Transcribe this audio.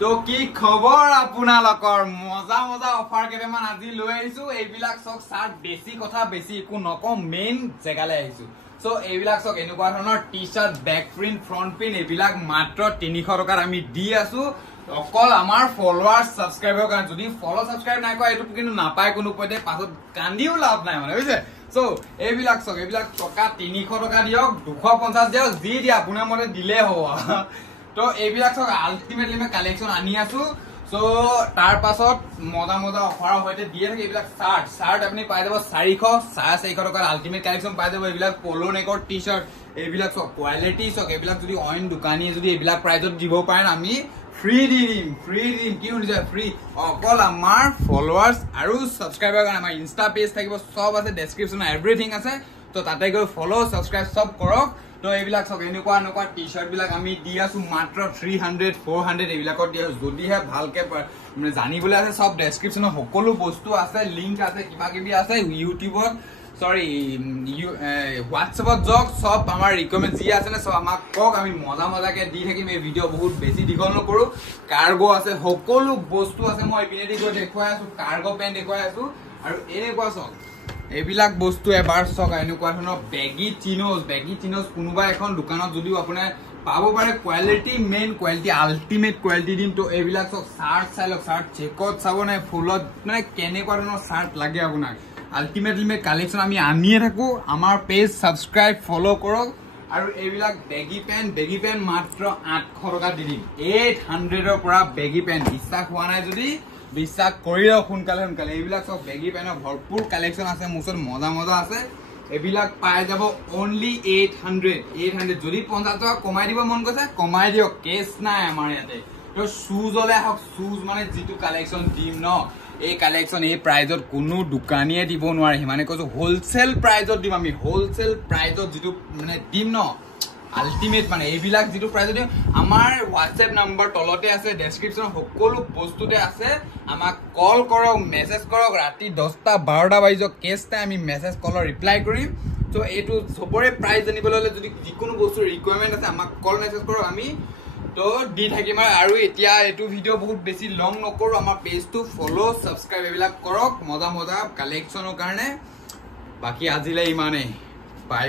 তো কি খবৰ আপোনালোকৰ মজা মজা অফাৰ কেইটামান আজি লৈ আহিছো এইবিলাক চক চাৰ্ট বেছি কথা বেছি একো নকম মেইন জেগালে আহিছো সো এইবিলাক চক এনেকুৱা ধৰণৰ T-shirt back print front print এইবিলাক মাত্ৰ 300 টকাত আমি দি আছো অকল আমাৰ ফলোৱাৰ্স সাবস্ক্ৰাইবৰ কাৰণে যদি ফলো সাবস্ক্ৰাইব নাই কৰা এটো কিন্তু নাপায় কোনো পইতে পাছত কান্দিও লাভ নাই মানে বুজিছে সো এইবিলাক চক এইবিলাক টকা 300 টকা দিয়ক 250 দিয়ক যি দি আপোনাৰ মতে দিলে হ'ব তো এইবিলাক চক আলটিমেটলি মে কালেকশন আনি আছো সো তাৰ পাছত মজা মজা অফাৰ হয়তে দিয়ে থাকে এইবিলাক শাৰ্ট আপুনি পাই যাব 400 টকাৰ আলটিমেট কালেকশন পাই যাব এইবিলাক পোলো নেকৰ টি-শাৰ্ট এইবিলাক চক কোৱালিটি চক এইবিলাক যদি অইন দোকানী যদি এইবিলাক প্ৰাইজত দিব পাৰে আমি ফ্ৰী দিম কি হৈ যায় ফ্ৰী অকল আমাৰ ফলোৱাৰ্স আৰু সাবস্ক্ৰাইবাৰ কাৰণে আমাৰ ইনষ্টা পেজ থাকিব সব আছে ডেসক্ৰিপচন এভৰিথিং আছে তো তাতে গৈ ফলো সাবস্ক্ৰাইব সব কৰক তো এইবিলাক সব এনেকুৱা টি-শাৰ্ট বিলাক আমি দি আছো মাত্ৰ 300 400 এইবিলাকত দি যদি হে ভালকে মানে জানিবলৈ আছে সব ডেসক্ৰিপচনত সকলো বস্তু আছে লিংক আছে কিবা কিবি আছে ইউটিউবত সৰি হোৱাটছএপত জক সব আমাৰ ৰিকমেন্ড যি আছে না সব আমাক কক আমি মজা মজাকে দি থাকিম এই ভিডিও বহুত বেছি দীঘল নকৰো কাৰ্গো আছে সকলো বস্তু আছে মই পিনেদি গৈ দেখুৱাই আছো কাৰ্গো পেন দেখুৱাই আছো আৰু এনেকুৱা সব এইবিলাক বস্তু এবাৰ চক এনেকুৱা ধৰণৰ বেগি চিনোজ কোনোবা এখন দোকানত যদিও আপোনাৰ পাব পাৰে quality main quality ultimate quality দিম তো এইবিলাক চক শাৰ্ট চাইলক শাৰ্ট চেকত চাব নাই ফুলত মানে কেনেকুৱা ধৰণৰ শাৰ্ট লাগে আপোনাক আলটিমেটলি মে কালেকশন আমি আনিয়ে থাকো আমাৰ পেজ সাবস্ক্ৰাইব ফলো কৰক আৰু এইবিলাক বেগি পেন মাত্ৰ 800 টকা দি দিম 800 ৰ পৰা বেগি পেন বিশ্বাস হোৱা নাই যদি বিশ্বাস কৰিও সোনকালে এইবিলাক সব বেগি পেনৰ ভৰপুৰ কালেকশন আছে মুছৰ মজা আছে এইবিলাক পাই যাব অনলি 800 যদি 50 টকা কমাই দিব মন গৈছে কমাই দিও কেছ নাই আমাৰ ইয়াতে তো শুজ হলে হক শুজ মানে যেটো কালেকশন দিম ন এই কালেকশন এই প্ৰাইজত কোনো দোকানীয়ে দিব নোৱাৰে মানে কৈছো হোলসেল প্ৰাইজত দিম আমি হোলসেল প্ৰাইজত যেটো মানে দিম ন আলটিমেট মানে এইবিলাক যেটো প্ৰাইজত দিম আমাৰ WhatsApp নম্বৰ তলতে আছে ডেসক্ৰিপচন সকলো বস্তুতে আছে আমাক কল কৰক মেসেজ কৰক ৰাতি 10টা 12টা বাজিক কেছতে আমি মেসেজ কলৰ ৰিপ্লাই কৰিম তো এটো সবৰে প্ৰাইজ জানিবলৈ হলে যদি যিকোনো বস্তু ৰিকোয়াৰমেন্ট আছে আমাক কল মেসেজ কৰক আমি তো দি থাকিম আৰু এতিয়া এটো ভিডিও বহুত বেছি লং নকৰো আমাৰ পেজটো ফলো সাবস্ক্ৰাইব এইবিলাক কৰক মজা কালেকশনৰ কাৰণে বাকি আজিলে ইমানে বাই